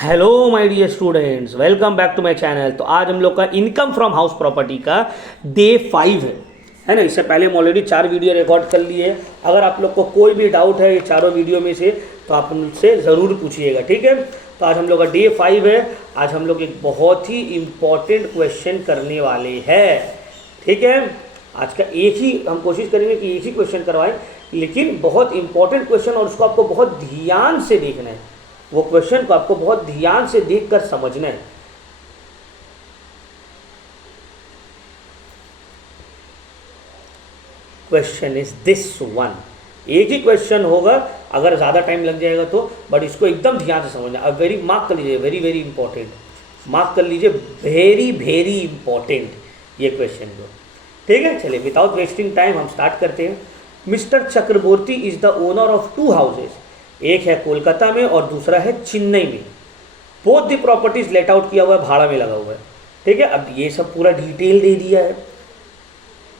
Hello my dear students, welcome back to my channel. तो आज हम लोग का इनकम फ्रॉम हाउस प्रॉपर्टी का डे 5 है ना। इससे पहले हम ऑलरेडी 4 वीडियो रिकॉर्ड कर लिए। अगर आप लोग को कोई भी डाउट है ये चारों वीडियो में से तो आप मुझसे ज़रूर पूछिएगा, ठीक है। तो आज हम लोग का डे 5 है। आज हम लोग एक बहुत ही इम्पॉर्टेंट क्वेश्चन करने वाले हैं, ठीक है। आज का एक ही हम कोशिश करेंगे कि एक ही क्वेश्चन करवाएं, लेकिन बहुत इंपॉर्टेंट क्वेश्चन और उसको आपको बहुत ध्यान से देखना है। वो क्वेश्चन को आपको बहुत ध्यान से देखकर समझना है। Question is this one. एक ही क्वेश्चन होगा, अगर ज़्यादा टाइम लग जाएगा तो, बट इसको एकदम ध्यान से समझना। अब वेरी मार्क कर लीजिए, वेरी वेरी इंपॉर्टेंट मार्क कर लीजिए, वेरी वेरी इंपॉर्टेंट ये क्वेश्चन को, ठीक है। चलिए विदाउट वेस्टिंग टाइम हम स्टार्ट करते हैं। Mister Chakravarty is the owner of 2 houses. एक है कोलकाता में और दूसरा है चेन्नई में। Both the properties let out किया हुआ है, भाड़ा में लगा हुआ है, ठीक है। अब ये सब पूरा डिटेल दे दिया है।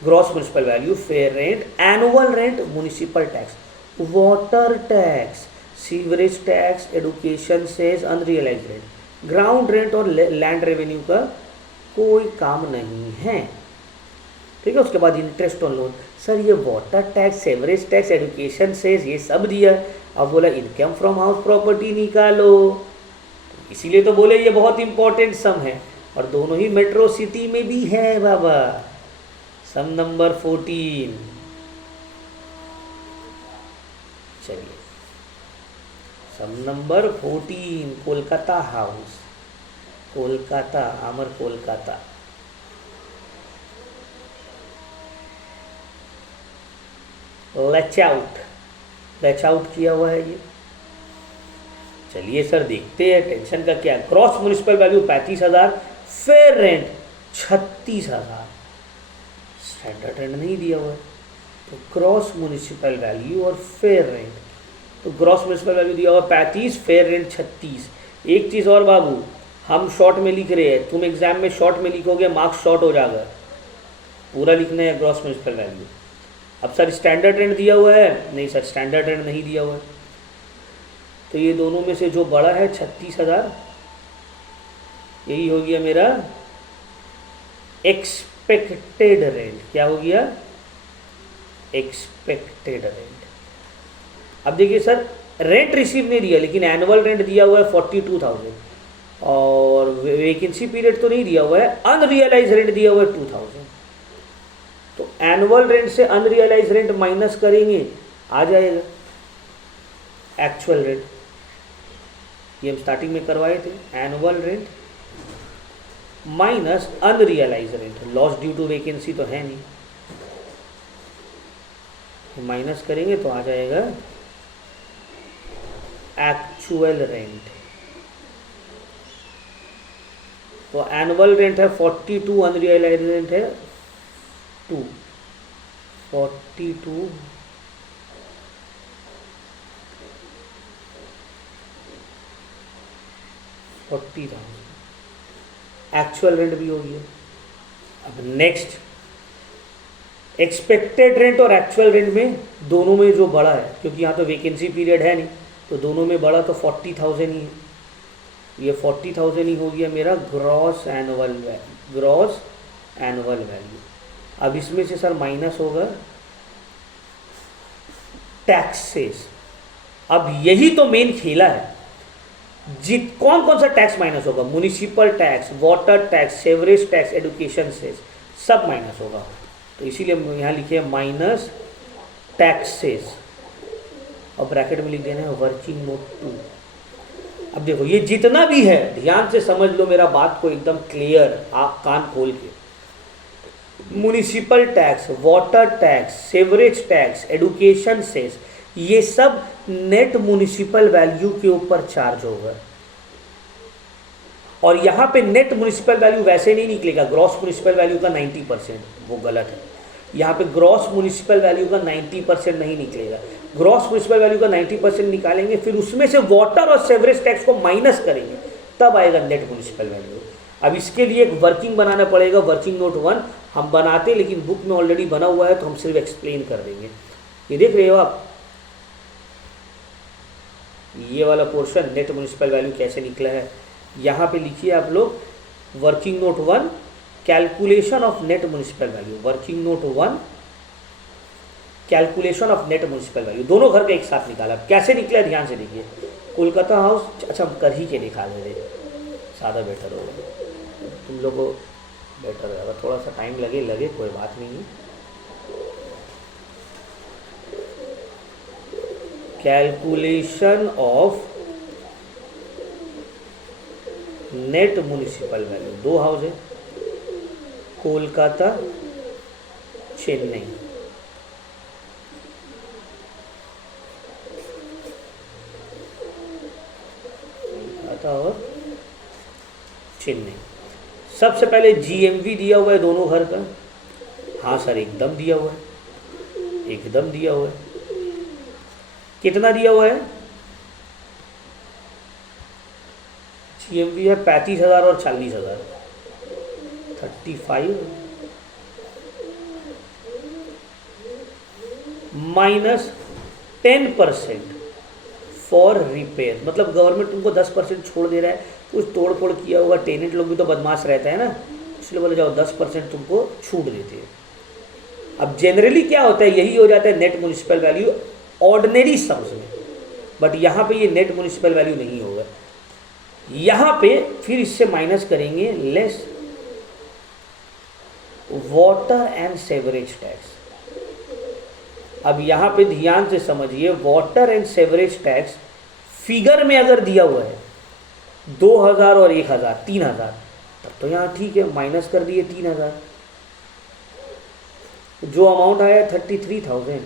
Gross municipal value, fair rent, annual rent, municipal tax, water tax, sewerage tax, education cess, unrealise rent, ground rent और लैंड रेवेन्यू का कोई काम नहीं है, ठीक है। उसके बाद इंटरेस्ट ऑन लोन। सर ये water tax, sewerage tax, education cess ये सब दिया है। अब बोला इनकम फ्रॉम हाउस प्रॉपर्टी निकालो, इसीलिए तो बोले ये बहुत इंपॉर्टेंट सम है और दोनों ही मेट्रो सिटी में भी है बाबा। सम नंबर 14। चलिए सम नंबर 14, कोलकाता हाउस, कोलकाता, अमर कोलकाता। लैच आउट किया हुआ है ये। चलिए सर देखते हैं, टेंशन का क्या। Gross municipal value 35,000, fair rent 36,000। Standard rent नहीं दिया हुआ है, तो ग्रॉस म्युनिसिपल वैल्यू और फेयर रेंट। तो ग्रॉस म्युनिसिपल वैल्यू दिया हुआ 35, फेयर रेंट 36। एक चीज़ और बाबू, हम शॉर्ट में लिख रहे हैं, तुम एग्जाम में शॉर्ट में लिखोगे मार्क्स शॉर्ट हो जाएगा। पूरा लिखना है ग्रॉस म्युनिसिपल वैल्यू। अब सर स्टैंडर्ड रेंट दिया हुआ है, नहीं सर स्टैंडर्ड रेंट नहीं दिया हुआ है। तो ये दोनों में से जो बड़ा है 36,000, यही हो गया मेरा एक्सपेक्टेड रेंट। क्या हो गया? Expected rent. अब देखिए सर रेंट रिसीव नहीं दिया, लेकिन एनुअल रेंट दिया हुआ है 42,000 और वैकेंसी पीरियड तो नहीं दिया हुआ है। अनरियलाइज रेंट दिया हुआ है 2,000। तो एनुअल रेंट से अनरियलाइज रेंट माइनस करेंगे, आ जाएगा एक्चुअल रेंट। ये हम स्टार्टिंग में करवाए थे, annual rent minus unrealise rent. Loss due to vacancy तो है नहीं, माइनस करेंगे तो आ जाएगा एक्चुअल रेंट। तो एनुअल रेंट है 42, अनरियलाइज रेंट है 2, 42 40,000। एक्चुअल रेंट भी हो गया। अब नेक्स्ट एक्सपेक्टेड रेंट और एक्चुअल रेंट में दोनों में जो बड़ा है, क्योंकि यहाँ तो वैकेंसी पीरियड है नहीं, तो दोनों में बड़ा तो 40,000 ही है। ये 40,000 ही हो गया मेरा gross annual value, gross annual value. अब इसमें से सर माइनस होगा टैक्सेस। अब यही तो मेन खेला है। कौन कौन सा टैक्स माइनस होगा? Municipal tax, water tax, sewerage tax, education cess, सब माइनस होगा। तो इसीलिए हम यहाँ लिखे माइनस टैक्सेस और ब्रैकेट में लिख देना है वर्किंग नोट 2। अब देखो ये जितना भी है ध्यान से समझ लो मेरा बात को एकदम क्लियर, आप कान खोल के। Municipal tax, water tax, sewerage tax, education cess, ये सब नेट म्युनिसिपल वैल्यू के ऊपर चार्ज होगा। और यहाँ पे नेट म्युनिसिपल वैल्यू वैसे नहीं निकलेगा ग्रॉस म्युनिसिपल वैल्यू का 90%, वो गलत है। यहाँ पे ग्रॉस म्युनिसिपल वैल्यू का 90% नहीं निकलेगा। ग्रॉस म्युनिसिपल वैल्यू का 90% निकालेंगे, फिर उसमें से वाटर और सेवरेज टैक्स को माइनस करेंगे, तब आएगा नेट म्युनिसिपल वैल्यू। अब इसके लिए एक वर्किंग बनाना पड़ेगा, वर्किंग नोट 1 हम बनाते, लेकिन बुक में ऑलरेडी बना हुआ है तो हम सिर्फ एक्सप्लेन कर देंगे। ये देख रहे हो आप, ये वाला पोर्शन नेट म्यूनिसिपल वैल्यू कैसे निकला है, यहाँ पे लिखिए आप लोग working note 1 calculation of net municipal value, working note 1 calculation of net municipal value, दोनों घर का एक साथ निकाला। कैसे निकला ध्यान से देखिए। कोलकाता हाउस, अच्छा हम कर ही के दिखा दे रहे, ज़्यादा बेटर होगा, तुम लोग को बेटर रहेगा, थोड़ा सा टाइम लगे कोई बात नहीं है। Calculation of net municipal value, 2 house है, कोलकाता चेन्नई। कोलकाता और चेन्नई। सबसे पहले जीएमवी दिया हुआ है दोनों घर का, हाँ सर एकदम दिया हुआ है, एकदम दिया हुआ है। कितना दिया हुआ है, जीएमवी है 35,000 और 40,000, 35 माइनस 10% फॉर रिपेयर, मतलब गवर्नमेंट तुमको 10% छोड़ दे रहा है, कुछ तोड़ फोड़ किया होगा, टेनेंट लोग भी तो बदमाश रहता है ना, इसलिए बोले जाओ 10% तुमको छूट देते हैं। अब जनरली क्या होता है, यही हो जाता है net municipal value ordinary sums में, बट यहाँ पे ये नेट म्यूनिसिपल वैल्यू नहीं होगा। यहाँ पे फिर इससे माइनस करेंगे less water and sewerage tax. अब यहाँ पे ध्यान से समझिए, water and sewerage tax figure में अगर दिया हुआ है 2,000 और 1,000 3,000, तब तो यहाँ ठीक है, माइनस कर दिए 3,000, जो अमाउंट आया 33,000,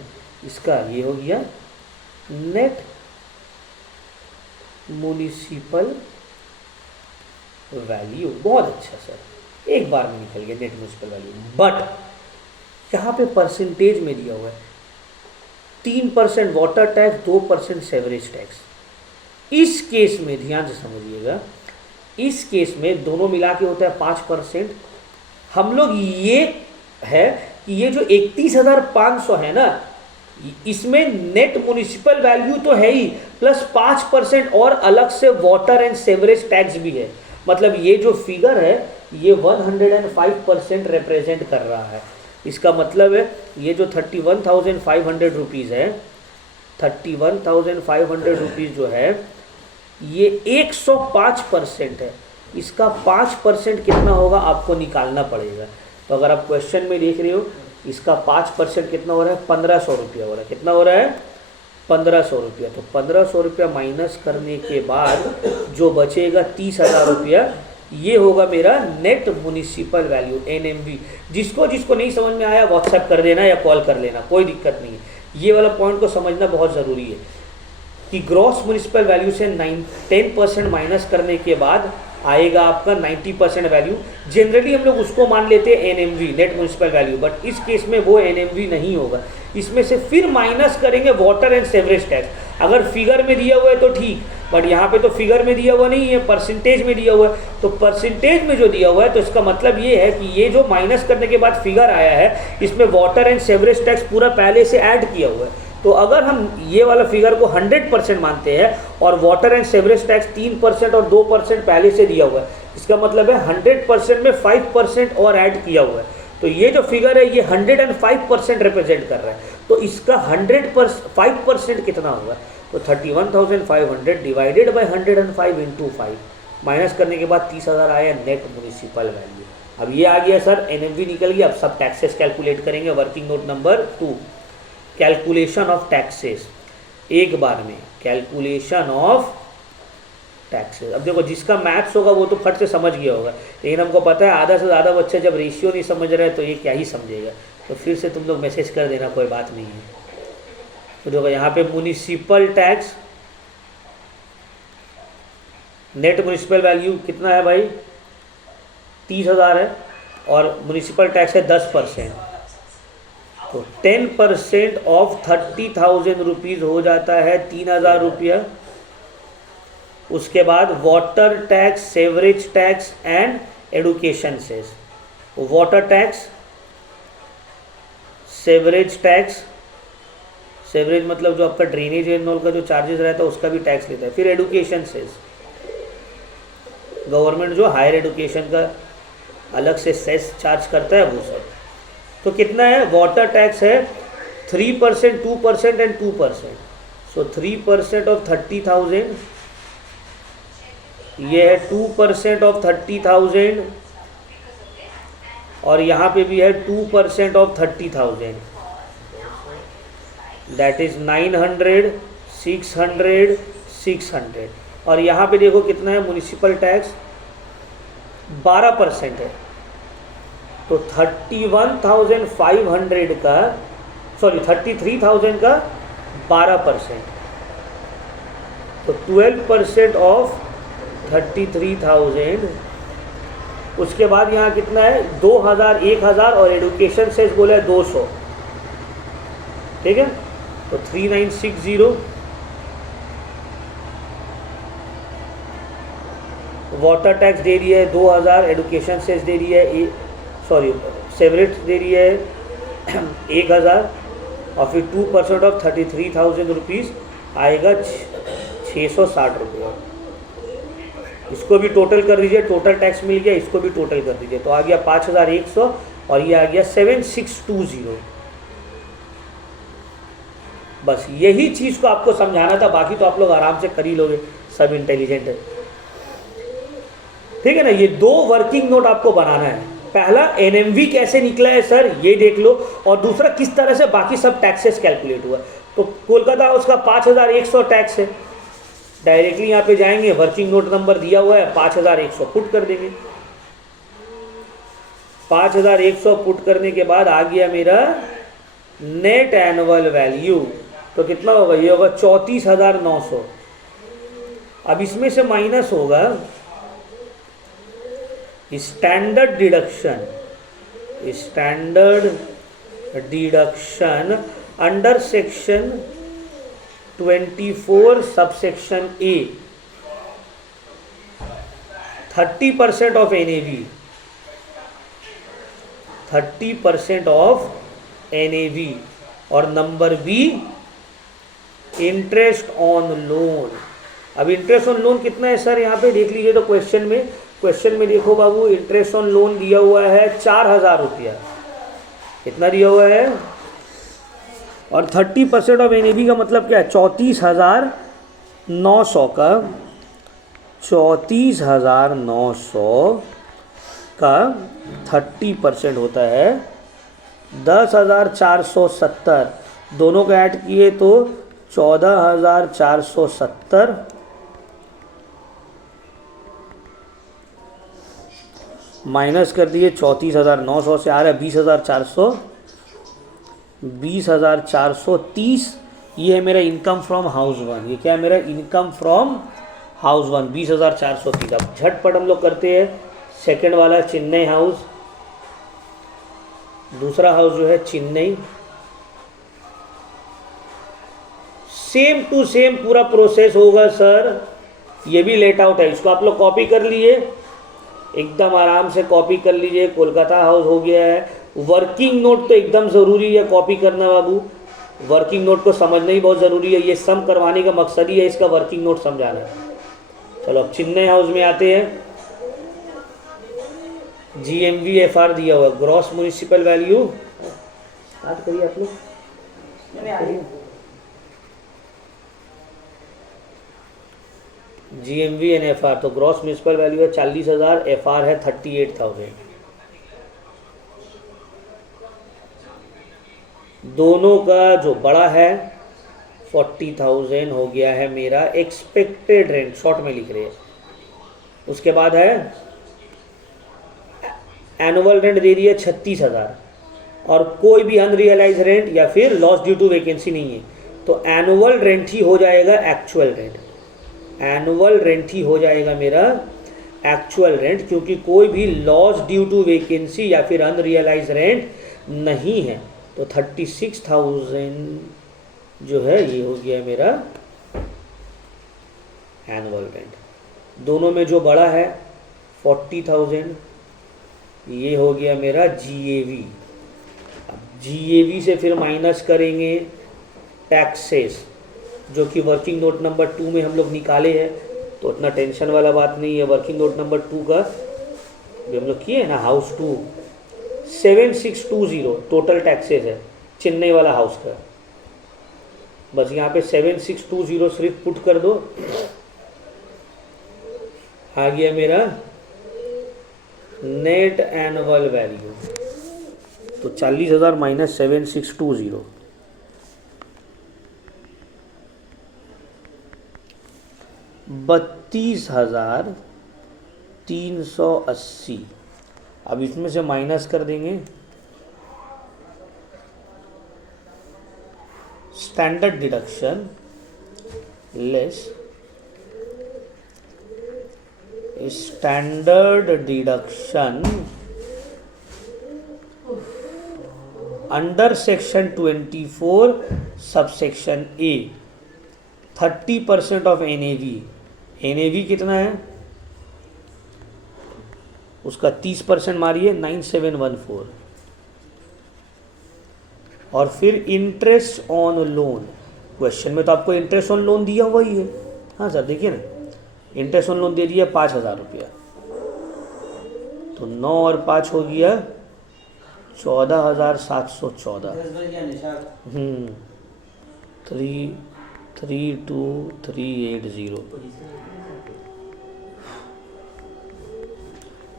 इसका ये हो गया नेट म्यूनिसिपल वैल्यू। बहुत अच्छा सर, एक बार में निकल गया नेट म्यूनिसिपल वैल्यू। बट यहाँ पे परसेंटेज में दिया हुआ है 3% वाटर टैक्स, 2% सेवरेज टैक्स। इस केस में ध्यान से समझिएगा, इस केस में दोनों मिला के होता है 5%। हम लोग ये है कि ये जो 31,500 है ना, इसमें नेट म्यूनिसिपल वैल्यू तो है ही, प्लस 5% और अलग से वाटर एंड सेवरेज टैक्स भी है। मतलब ये जो फिगर है ये 105% रिप्रेजेंट कर रहा है। इसका मतलब है ये जो 31,500 रुपीज़ है, 31,500 रुपीज़ जो है ये 105% है। इसका 5% कितना होगा आपको निकालना पड़ेगा। तो अगर आप क्वेश्चन में देख रहे हो, इसका 5% कितना हो रहा है, 1,500 रुपया हो रहा है। कितना हो रहा है, 1,500 रुपया। तो 1,500 रुपया माइनस करने के बाद जो बचेगा 30,000 रुपया, ये होगा मेरा नेट म्यूनिसिपल वैल्यू NMV। जिसको जिसको नहीं समझ में आया व्हाट्सएप कर देना या कॉल कर लेना, कोई दिक्कत नहीं है। ये वाला पॉइंट को समझना बहुत ज़रूरी है कि ग्रॉस म्यूनिसिपल वैल्यू से 10% माइनस करने के बाद आएगा आपका 90% वैल्यू। जनरली हम लोग उसको मान लेते हैं NMV, net municipal value, but इस केस में वो NMV नहीं होगा। इसमें से फिर माइनस करेंगे वाटर एंड सेवरेज टैक्स। अगर फिगर में दिया हुआ है तो ठीक, बट यहाँ पे तो फिगर में दिया हुआ नहीं है, परसेंटेज में दिया हुआ है। तो परसेंटेज में जो दिया हुआ है तो इसका मतलब ये है कि ये जो माइनस करने के बाद फिगर आया है, इसमें वाटर एंड सेवरेज टैक्स पूरा पहले से ऐड किया हुआ है। तो अगर हम ये वाला फिगर को 100% मानते हैं और वाटर एंड सेवरेज टैक्स 3% और 2% पहले से दिया हुआ है, इसका मतलब है 100% में 5% और ऐड किया हुआ है। तो ये जो फिगर है ये 105% रिप्रेजेंट कर रहा है। तो इसका 105% कितना होगा, तो 31,500 डिवाइडेड बाई 105 इंटू 5, माइनस करने के बाद 30,000 आया नेट म्यूनिसिपल वैल्यू। अब ये आ गया सर, NMV निकल गया। अब सब टैक्सेस कैलकुलेट करेंगे। Working note number 2, calculation of taxes. एक बार में कैलकुलेशन ऑफ टैक्सेस। अब देखो जिसका मैथ्स होगा वो तो फट से समझ गया होगा, लेकिन हमको पता है आधा से ज़्यादा बच्चे जब रेशियो नहीं समझ रहे तो ये क्या ही समझेगा। तो फिर से तुम लोग मैसेज कर देना, कोई बात नहीं है। तो देखो यहाँ पे municipal tax, net municipal value कितना है भाई, 30,000 है, और म्यूनिसिपल टैक्स है 10%। तो 10% ऑफ 30,000 रुपीज़ हो जाता है 3,000 रुपया। उसके बाद water tax, sewerage tax and education cess. Water tax, sewerage tax, sewerage मतलब जो आपका ड्रेनेज एंड ऑल का जो चार्जेस रहता है उसका भी टैक्स लेता है। फिर एडुकेशन सेस, गवर्नमेंट जो हायर एडुकेशन का अलग से सेस चार्ज करता है वो सब। तो कितना है, वाटर टैक्स है 3%, 2% एंड 2%। सो 3% ऑफ 30,000, ये है 2% ऑफ 30,000, और यहाँ पे भी है 2% ऑफ 30,000, दैट इज 900, 600, 600। और यहाँ पे देखो कितना है म्युनिसिपल टैक्स, 12% है। तो 31,500 का, सॉरी 33,000 का 12%, तो 12% ऑफ 33,000। उसके बाद यहाँ कितना है 2,000, 1,000 और एडुकेशन सेस बोला है 200, ठीक है। तो 3960, वाटर टैक्स दे रही है 2,000, एडुकेशन सेस दे रही है सॉरी सेवरेज दे रही है 1,000, और फिर 2% ऑफ 33,000 रुपीज़ आएगा 660 रुपये। इसको भी टोटल कर दीजिए, टोटल टैक्स मिल गया, इसको भी टोटल कर दीजिए, तो आ गया 5,100 और ये आ गया 7,620। बस यही चीज़ को आपको समझाना था, बाकी तो आप लोग आराम से कर ही लोगे, सब इंटेलिजेंट है, ठीक है ना। ये 2 वर्किंग नोट आपको बनाना है। पहला एनएमवी कैसे निकला है सर ये देख लो, और दूसरा किस तरह से बाकी सब टैक्सेस कैलकुलेट हुआ। तो कोलकाता हाउस का 5,100 टैक्स है, डायरेक्टली यहाँ पे जाएंगे, वर्किंग नोट नंबर दिया हुआ है 5,100 पुट कर देंगे। 5,100 पुट करने के बाद आ गया मेरा नेट एनुअल वैल्यू, तो कितना होगा, ये होगा 34,900। अब इसमें से माइनस होगा standard deduction under section 24 subsection A, 30% of NAV, 30% of NAV. और number B interest on loan. अब इंटरेस्ट ऑन लोन कितना है सर, यहाँ पे देख लीजिए, तो क्वेश्चन में देखो बाबू, इंटरेस्ट ऑन लोन दिया हुआ है 4,000 रुपया, कितना दिया हुआ है, और 30% ऑफ एनएवी का मतलब क्या है, 34,900 का, 34,900 का 30% होता है 10,470, दोनों का ऐड किए तो 14,470, माइनस कर दिए 34,900 से आ रहा है 20,430। ये है मेरा इनकम फ्रॉम हाउस वन, ये क्या है मेरा इनकम फ्रॉम हाउस वन 20,430। अब झटपट हम लोग करते हैं, सेकंड वाला चेन्नई हाउस, दूसरा हाउस जो है चेन्नई, सेम टू सेम पूरा प्रोसेस होगा सर। ये भी लेट आउट है, इसको आप लोग कॉपी कर लिए, एकदम आराम से कॉपी कर लीजिए। कोलकाता हाउस हो गया है। वर्किंग नोट तो एकदम ज़रूरी है कॉपी करना बाबू, वर्किंग नोट को समझना ही बहुत ज़रूरी है, ये सम करवाने का मकसद ही है इसका, वर्किंग नोट समझाना। चलो अब चेन्नई हाउस में आते हैं। GMVFR दिया हुआ, ग्रॉस म्युनिसिपल वैल्यू, स्टार्ट करिए आप लोग। GMVNFR, तो ग्रॉस म्युनिसिपल वैल्यू है 40,000, FR है 38,000। दोनों का जो बड़ा है 40,000 हो गया है मेरा एक्सपेक्टेड रेंट, शॉर्ट में लिख रहे हैं। उसके बाद है एनुअल रेंट दे रही है 36,000, और कोई भी अनरियलाइज रेंट या फिर लॉस ड्यू टू वैकेंसी नहीं है, तो एनुअल रेंट ही हो जाएगा एक्चुअल रेंट, एनुअल रेंट ही हो जाएगा मेरा एक्चुअल रेंट, क्योंकि कोई भी लॉस ड्यू टू वैकेंसी या फिर अनरियलाइज रेंट नहीं है। तो 36,000 जो है ये हो गया मेरा एनुअल रेंट। दोनों में जो बड़ा है 40,000, ये हो गया मेरा GAV। अब GAV से फिर माइनस करेंगे टैक्सेस, जो कि वर्किंग नोट नंबर 2 में हम लोग निकाले हैं, तो उतना टेंशन वाला बात नहीं है। वर्किंग नोट नंबर 2 का भी हम लोग किए हैं ना, हाउस 2 7620 टोटल टैक्सेस है चेन्नई वाला हाउस का। बस यहाँ पे 7620 सिर्फ पुट कर दो, आ गया मेरा नेट एनुअल वैल्यू। तो 40,000 माइनस 7620, 32,380। अब इसमें से माइनस कर देंगे standard deduction less standard deduction under section 24 subsection A 30% of NAV. NAV कितना है उसका 30% मारिए 9714। और फिर इंटरेस्ट ऑन लोन, क्वेश्चन में तो आपको इंटरेस्ट ऑन लोन दिया हुआ ही है। हाँ सर देखिए ना, इंटरेस्ट ऑन लोन दे दिया 5,000 रुपया, तो 9 और 5 हो गया 14,714। 32380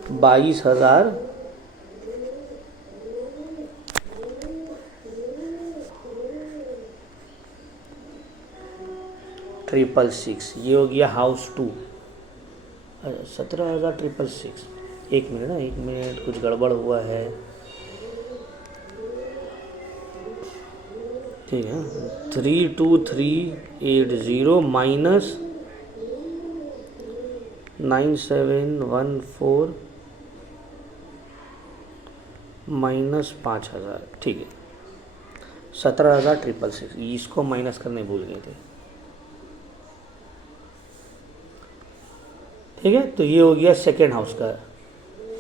22,000 666। ये हो गया हाउस 2। 17,666। एक मिनट ना, एक मिनट, कुछ गड़बड़ हुआ है। ठीक है, 32380 माइनस 9714 माइनस 5,000। ठीक है, 17,666। इसको माइनस करने भूल गए थे। ठीक है, तो ये हो गया सेकेंड हाउस का।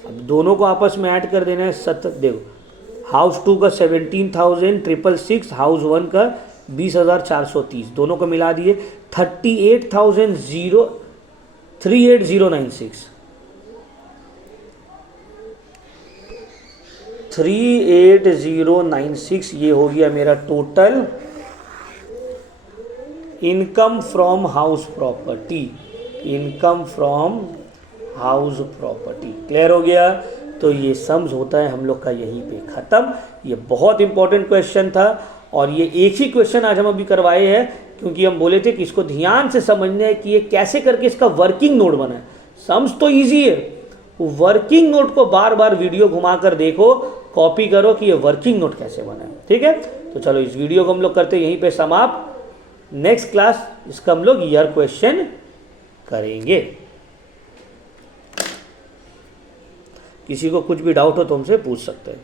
अब दोनों को आपस में ऐड कर देना है। देखो, हाउस 2 का 17,666, हाउस 1 का 20,430, दोनों को मिला दिए 38096। 38096 ये हो गया मेरा total income from house property. Income from house property clear हो गया। तो ये सम्स होता है हम लोग का यहीं पे ख़त्म। ये बहुत इंपॉर्टेंट क्वेश्चन था, और ये एक ही क्वेश्चन आज हम अभी करवाए हैं, क्योंकि हम बोले थे कि इसको ध्यान से समझना है कि ये कैसे करके इसका वर्किंग नोट बना है। सम्स तो इजी है, वर्किंग नोट को बार बार वीडियो घुमाकर देखो, कॉपी करो कि ये वर्किंग नोट कैसे बना है। ठीक है, तो चलो इस वीडियो को हम लोग करते यहीं पे समाप्त। नेक्स्ट क्लास इसका हम लोग ईयर क्वेश्चन करेंगे। किसी को कुछ भी डाउट हो तो हमसे पूछ सकते हैं।